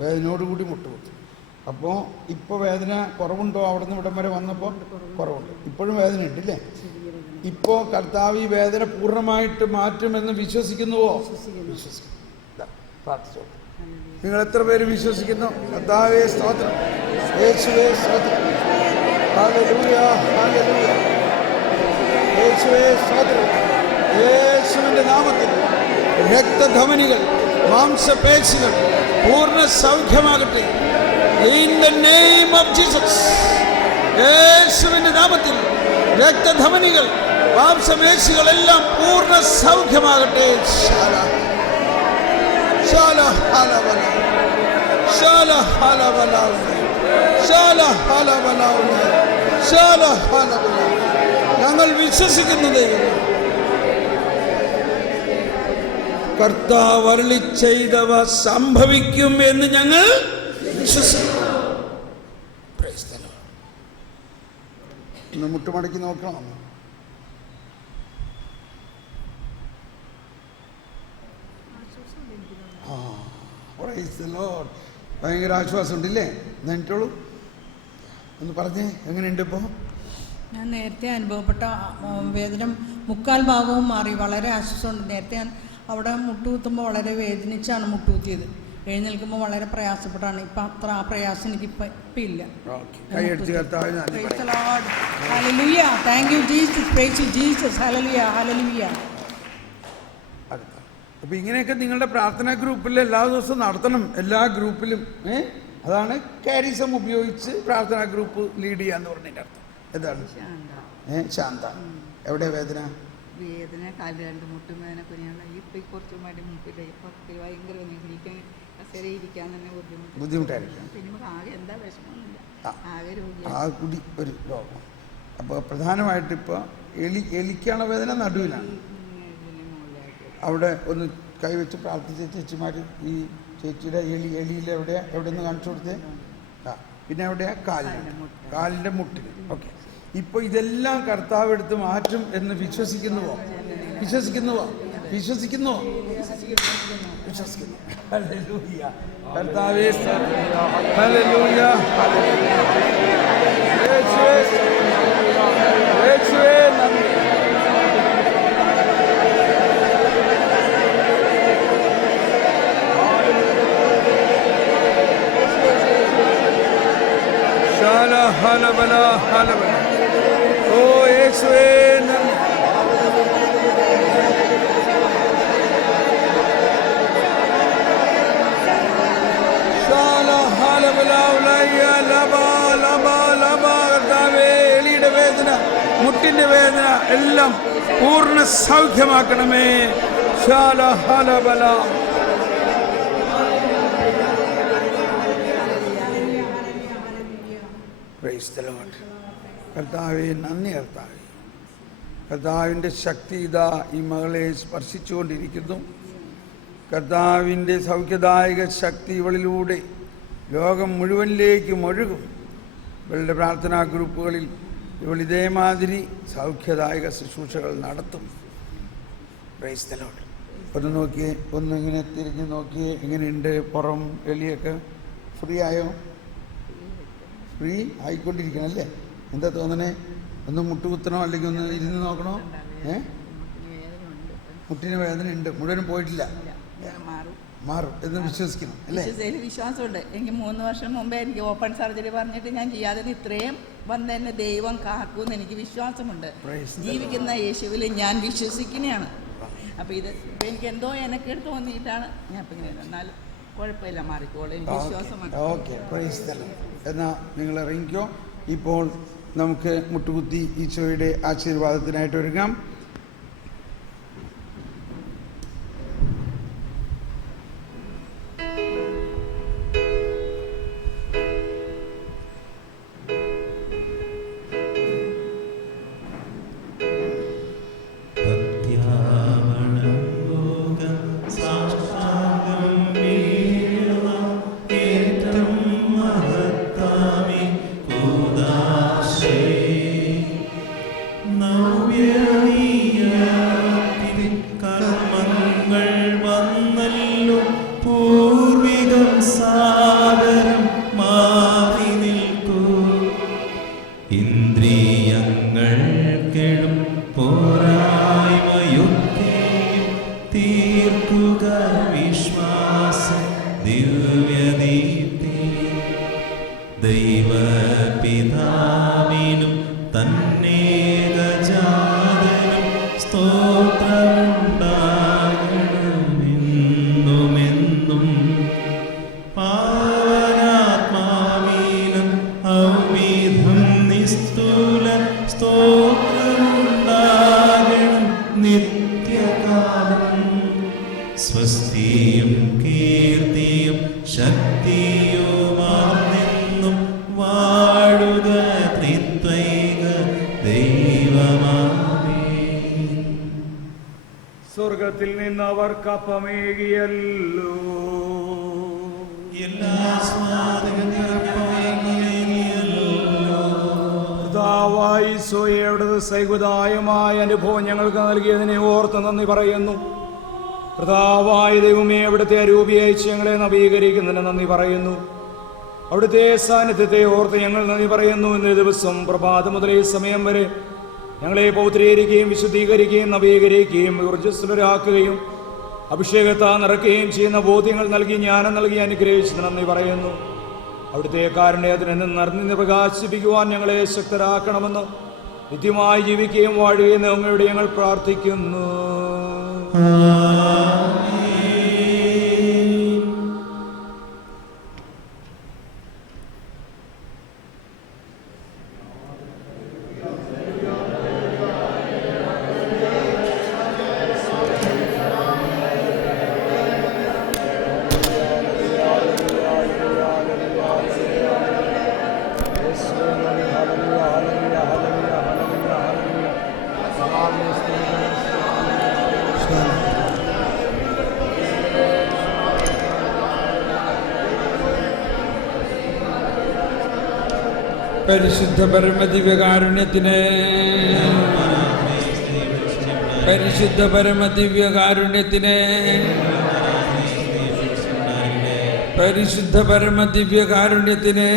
വേദനയോടുകൂടി മുട്ടുകുത്തി. അപ്പോൾ ഇപ്പോൾ വേദന കുറവുണ്ടോ? അവിടെ നിന്ന് ഇവിടം വരെ വന്നപ്പോൾ കുറവുണ്ട്. ഇപ്പോഴും വേദന ഉണ്ടല്ലേ? ഇപ്പോൾ കർത്താവ് ഈ വേദന പൂർണ്ണമായിട്ട് മാറ്റുമെന്ന് വിശ്വസിക്കുന്നുവോ? വിശ്വസിക്കുന്നു. പ്രാർത്ഥിച്ചോ. നിങ്ങൾ എത്ര പേര് വിശ്വസിക്കുന്നു? കർത്താവേ സ്തോത്രം, യേശുവേ സ്തോത്രം, ഹല്ലേലൂയ, ഹല്ലേലൂയ, യേശുവേ സ്തോത്രം. യേശുവിൻ്റെ നാമത്തിൽ രക്തധമനികൾ, മാംസപേശികൾ പൂർണ്ണ സൗഖ്യമാകട്ടെ. In the name of Jesus. യേശുവിൻ്റെ നാമത്തിൽ രക്തധമനികൾ, മാംസപേശികളെല്ലാം പൂർണ്ണ സൗഖ്യമാകട്ടെ. ഞങ്ങൾ വിശ്വസിക്കുന്നു ദൈവം. കർത്താവ് അരുളി ചെയ്തവ സംഭവിക്കും എന്ന് ഞങ്ങൾ വിശ്വസിക്കുന്നു. ഒന്ന് മുട്ടുമടക്കി നോക്കണം. ഭയങ്കര ആശ്വാസം ഉണ്ടല്ലേ? എന്നിട്ടുള്ളൂ ഒന്ന് പറഞ്ഞേ, എങ്ങനെയുണ്ട് ഇപ്പോൾ? ഞാൻ നേരത്തെ അനുഭവപ്പെട്ട വേദന 3/4 ഭാഗവും മാറി. വളരെ ആശ്വാസമുണ്ട്. നേരത്തെ ഞാൻ അവിടെ മുട്ടുകുത്തുമ്പോൾ വളരെ വേദനിച്ചാണ് മുട്ടുകുത്തിയത്. എഴുന്നേൽക്കുമ്പോൾ വളരെ പ്രയാസപ്പെട്ടാണ്. ഇപ്പം അത്ര ആ പ്രയാസം എനിക്ക് ഇപ്പം ഇല്ല. അപ്പോൾ ഇങ്ങനെയൊക്കെ നിങ്ങളുടെ പ്രാർത്ഥനാ ഗ്രൂപ്പിൽ എല്ലാ ദിവസവും നടത്തണം. എല്ലാ ഗ്രൂപ്പിലും അതാണ് കാരിസം ഉപയോഗിച്ച് പ്രാർത്ഥനാ ഗ്രൂപ്പ് ലീഡ് ചെയ്യാന്ന് പറഞ്ഞതിൻ്റെ അർത്ഥം. എന്താണ്? ശാന്ത. എവിടെ വേദന? വേദന കാല് രണ്ട് മുട്ടും വേദന കുഞ്ഞാണ്. ഇപ്പം കുറച്ചും മടി മുട്ടില്ല. ഇപ്പം ഭയങ്കര ഇരിക്കാൻ കസേര ഇരിക്കാൻ തന്നെ ബുദ്ധിമുട്ടായിരിക്കും. പിന്നെ നമുക്ക് ആകെ എന്താ വിഷമമൊന്നുമില്ല, ആകെ ആ കൂടി ഒരു രോഗം. അപ്പോൾ പ്രധാനമായിട്ട് ഇപ്പോൾ എലിക്കാണ് വേദന, നടുവിനാണ്. അവിടെ ഒന്ന് കൈവച്ച് പ്രാർത്ഥിച്ച ചേച്ചിമാർ ഈ ചേച്ചിയുടെ എലിയിൽ എവിടെ നിന്ന് കാണിച്ചു കൊടുത്തേ? പിന്നെ എവിടെയാ? കാലിൻ്റെ മുട്ടിന്. ഓക്കെ. ഇപ്പോൾ ഇതെല്ലാം കർത്താവ് എടുത്ത് മാറ്റും എന്ന് വിശ്വസിക്കുന്നുവോ? വിശ്വസിക്കുന്നു. ഹല്ലേലൂയ. കർത്താവേ ഹല്ലേലൂയ. യേശുവേ നന്ദി. ഓ യേശുവേ നന്ദി. എലിയുടെ വേദന, മുട്ടിന്റെ വേദന എല്ലാം പൂർണ്ണ സൗഖ്യമാക്കണമേ. കർത്താവേ നന്ദി. കർത്താവിൻ്റെ ശക്തി ഇതാ ഈ മകളെ സ്പർശിച്ചുകൊണ്ടിരിക്കുന്നു. കർത്താവിൻ്റെ സൗഖ്യദായക ശക്തി ഇവളിലൂടെ ലോകം മുഴുവനിലേക്കും ഒഴുകും. ഇവളുടെ പ്രാർത്ഥനാ ഗ്രൂപ്പുകളിൽ ഇവൾ ഇതേമാതിരി സൗഖ്യദായക ശുശ്രൂഷകൾ നടത്തും. Praise the Lord. ഒന്ന് നോക്കിയേ, ഒന്നിങ്ങനെ തിരിഞ്ഞ് നോക്കിയേ, എങ്ങനെയുണ്ട് പുറം എലിയൊക്കെ? ഫ്രീ ആയോ? ഫ്രീ ആയിക്കൊണ്ടിരിക്കണം അല്ലേ? എന്താ തോന്നണേ? ഒന്ന് മുട്ടുകുത്തണോ അല്ലെങ്കിൽ ഒന്ന് ഇരുന്ന് നോക്കണോ? മുട്ടിന് വേദന ഉണ്ട്, മുഴുവനും പോയിട്ടില്ല. മാറും എന്ന് വിശ്വസിക്കണം അല്ലേ? വിശ്വാസമുണ്ട്. എനിക്ക് 3 വർഷം മുമ്പേ എനിക്ക് ഓപ്പൺ സർജറി പറഞ്ഞിട്ട് ഞാൻ ചെയ്യാതെ ഇത്രയും വന്നെന്നെ ദൈവം കാക്കുമെന്ന് എനിക്ക് വിശ്വാസമുണ്ട്. ജീവിക്കുന്ന യേശുവിൽ ഞാൻ വിശ്വസിക്കുന്നതാണ്. അപ്പോൾ ഇത് ഇപ്പം എനിക്ക് എന്തോ എനക്കെടുത്ത് തോന്നിയിട്ടാണ് ഞാൻ ഇപ്പം ഇങ്ങനെ. എന്നാലും കുഴപ്പമില്ല, മാറിക്കോളൂ, എനിക്ക് വിശ്വാസമുണ്ട്. Okay, praise the Lord. എന്നാൽ നിങ്ങൾ ഇറങ്ങിക്കോ. ഇപ്പോൾ നമുക്ക് മുട്ടുകുത്തി ഈശോയുടെ ആശീർവാദത്തിനായിട്ട് ഒരുങ്ങാം. Now we are ദിവ്യദീപ്തി ദൈവപിതാവിനും തന്നേകജാതനും സ്തോത്രമുണ്ടാകണമെന്നുമെന്നും പാവനാത്മാവിനും ഔവിധം നിസ്തുല സ്തോത്രമുണ്ടാകണം നിത്യകാലം. സ്വസ്തിയും കീർത്തിയും ശക്തിയുമാർന്നെന്നും വാഴുക ത്രിത്വൈക ദൈവമാമേൻ. സ്വർഗത്തിൽ നിന്ന് അവർക്ക് അപ്പമേകിയല്ലോ, എല്ലാ സ്വാതന്ത്ര്യമേകിയല്ലോ. കർത്താവായി ഈശോയുടെ സൈകുദായമായ അനുഭവം ഞങ്ങൾക്ക് നൽകിയതിനെ ഓർത്ത് നന്ദി പറയുന്നു. കർത്താവായ ദൈവമേ, അവിടുത്തെ അരൂപിയയച്ച് ഞങ്ങളെ നവീകരിക്കുന്നതിന് നന്ദി പറയുന്നു. അവിടുത്തെ സാന്നിധ്യത്തെ ഓർത്ത് ഞങ്ങൾ നന്ദി പറയുന്നു. ഇന്നൊരു ദിവസം പ്രഭാതം മുതൽ ഈ സമയം വരെ ഞങ്ങളെ പൗത്രീകരിക്കുകയും വിശുദ്ധീകരിക്കുകയും നവീകരിക്കുകയും ഊർജ്ജസ്വലരാക്കുകയും അഭിഷേകത്താ നിറയ്ക്കുകയും ചെയ്യുന്ന ബോധ്യങ്ങൾ നൽകി, ജ്ഞാനം നൽകി അനുഗ്രഹിച്ചതിന് നന്ദി പറയുന്നു. അവിടുത്തെ കാരുണ്യത്തിന് നിറഞ്ഞു പ്രകാശിപ്പിക്കുവാൻ ഞങ്ങളെ ശക്തരാക്കണമെന്ന് നിത്യമായി ജീവിക്കുകയും വാഴുകയും അങ്ങയോട് ഞങ്ങൾ പ്രാർത്ഥിക്കുന്നു. പരിശുദ്ധ പരമദിവ്യകാരുണ്യത്തിന്, പരിശുദ്ധ പരമദിവ്യകാരുണ്യത്തിന്, പരിശുദ്ധ പരമദിവ്യകാരുണ്യത്തിന്